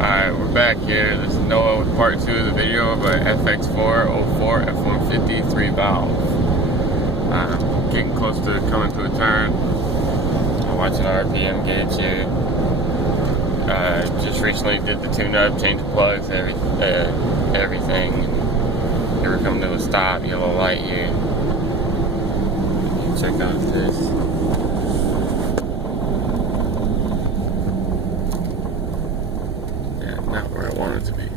Alright, we're back here. This is Noah with part 2 of the video of a FX404 F150 3-valve. Getting close to coming to a turn. I'm watching RPM gauge here. Just recently did the tune-up, changed the plugs, everything. Here we're coming to a stop, yellow light here. Check out this. Not where I want it to be.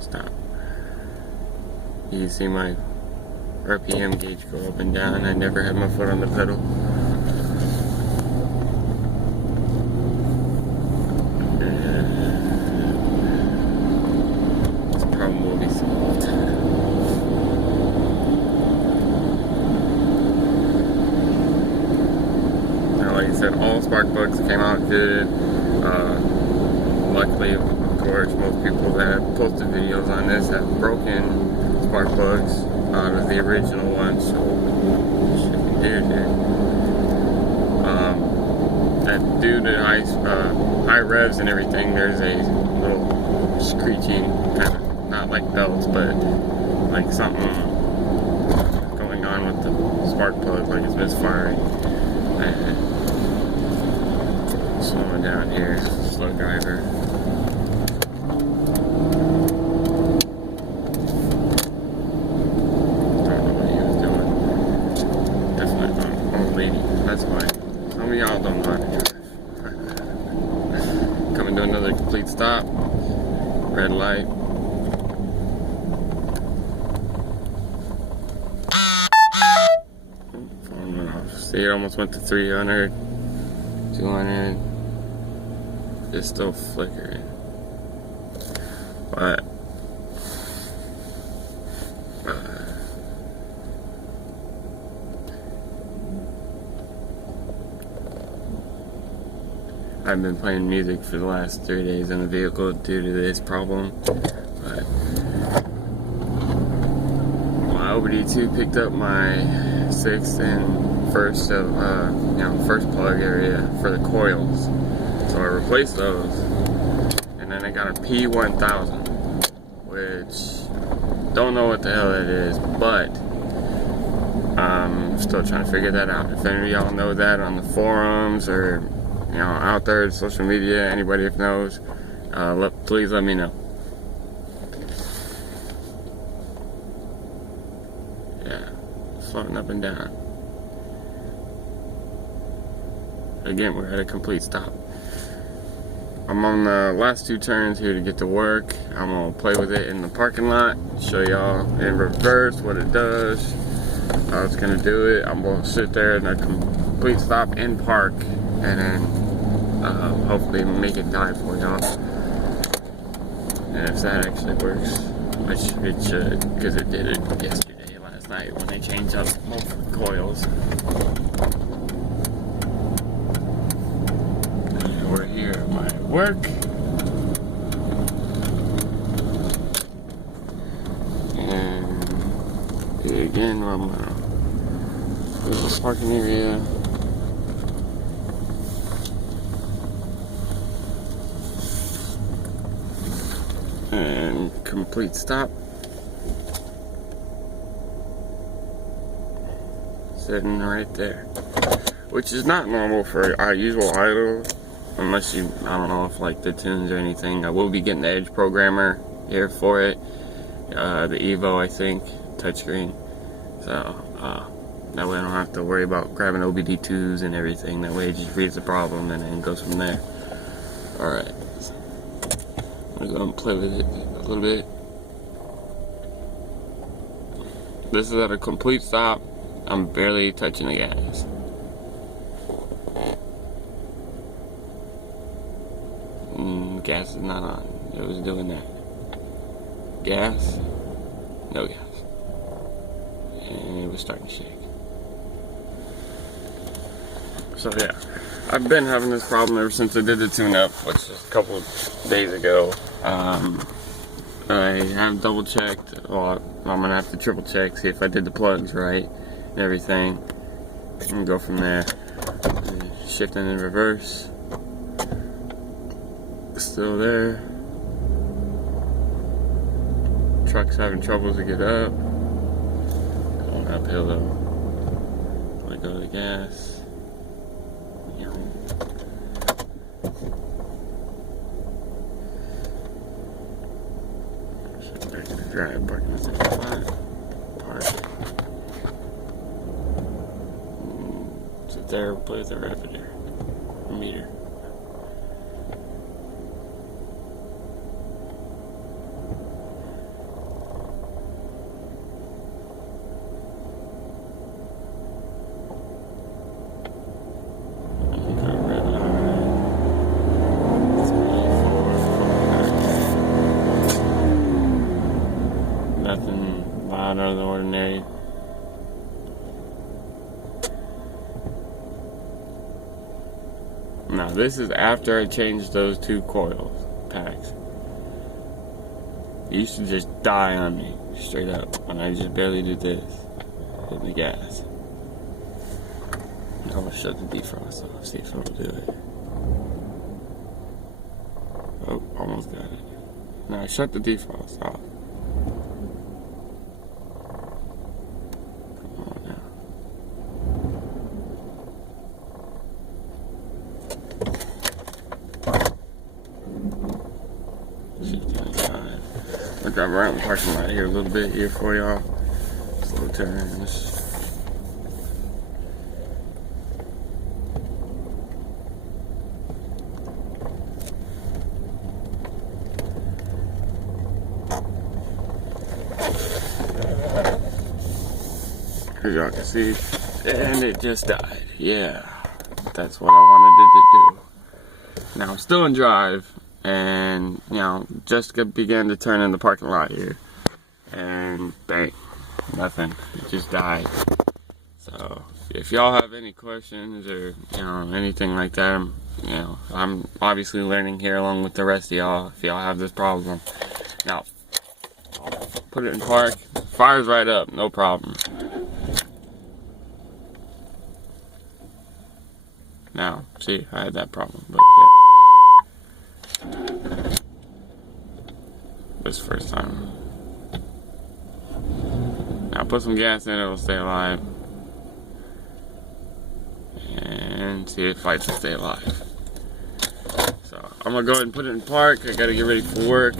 Stop. You can see my RPM gauge go up and down. I never had my foot on the pedal. This problem will be solved. Like I said, all spark plugs came out good. Luckily, of course, most people that have posted videos on this have broken spark plugs out of the original one, so shouldn't be here. Due to high revs and everything, there's a little screeching, kind of, not like belts, but like something going on with the spark plug, like it's misfiring. Slowing down here, slow driver. Don't know what he was doing. Definitely not an old lady. That's why some of y'all don't know how to drive. Coming to another complete stop. Red light. Phone went off. See, it almost went to 300, 200. It's still flickering, but I've been playing music for the last 3 days in the vehicle due to this problem. But my OBD2 picked up my 6th and first plug area for the coils. So I replaced those, and then I got a P1000, which don't know what the hell that is, but I'm still trying to figure that out. If any of y'all know that on the forums or out there in social media, anybody if knows, please let me know. Yeah, floating up and down. Again, we're at a complete stop. I'm on the last 2 turns here to get to work. I'm gonna play with it in the parking lot, show y'all in reverse what it does, how it's gonna do it. I'm gonna sit there in a complete stop in park, and then hopefully make it die for y'all. And if that actually works, which it should, because it did it yesterday, last night, when they changed up both coils. We're here at my work, and again, I'm gonna go to the parking area. And complete stop. Sitting right there, which is not normal for our usual idle. Unless you, I don't know if like the tunes or anything. I will be getting the Edge programmer here for it. The Evo, I think, touchscreen. So, that way I don't have to worry about grabbing OBD2s and everything. That way it just reads the problem and then goes from there. Alright. I'm going to play with it a little bit. This is at a complete stop. I'm barely touching the gas. Gas is not on. It was doing that. Gas, no gas. And it was starting to shake. So yeah, I've been having this problem ever since I did the tune-up, which is a couple of days ago. I have double checked, well, I'm gonna have to triple check, see if I did the plugs right and everything, and go from there. shifting in reverse. Still there. Truck's having trouble to get up. Going uphill though. Let go of the gas. Drive, parking in the spot. Park. Sit there, play with the rapid meter. Nothing loud out of the ordinary. Now this is after I changed those 2 coils packs. It used to just die on me straight up, and I just barely did this. Hit the gas. I'm gonna shut the defrost off, see if it'll do it. Oh, almost got it. Now shut the defrost off. I'll drive around the parking lot here a little bit here for y'all. Slow turns. As y'all can see, and it just died. Yeah, that's what I wanted it to do. Now I'm still in drive. And, you know, just began to turn in the parking lot here. And bang, nothing. It just died. So, if y'all have any questions or, you know, anything like that, I'm obviously learning here along with the rest of y'all if y'all have this problem. Now, put it in park. Fires right up, no problem. Now, see, I had that problem, but yeah. This first time. Now put some gas in, it'll stay alive. And see if lights will stay alive. So I'm gonna go ahead and put it in park. I gotta get ready for work.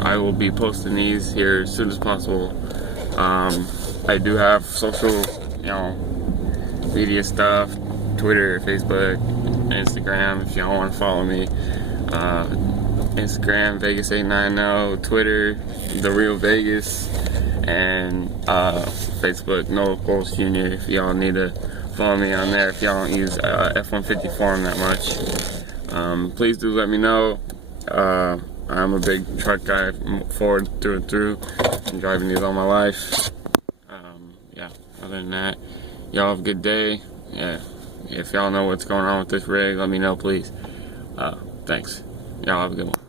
I will be posting these here as soon as possible. I do have social, media stuff, Twitter, Facebook, Instagram if y'all want to follow me. Instagram Vegas890, Twitter The Real Vegas, and Facebook Noah Coles Jr. if y'all need to follow me on there if y'all don't use F150 forum that much. Please do let me know. I'm a big truck guy, Ford through and through. Been driving these all my life. Yeah, other than that, y'all have a good day. Yeah, if y'all know what's going on with this rig, let me know please. Thanks. Y'all have a good one.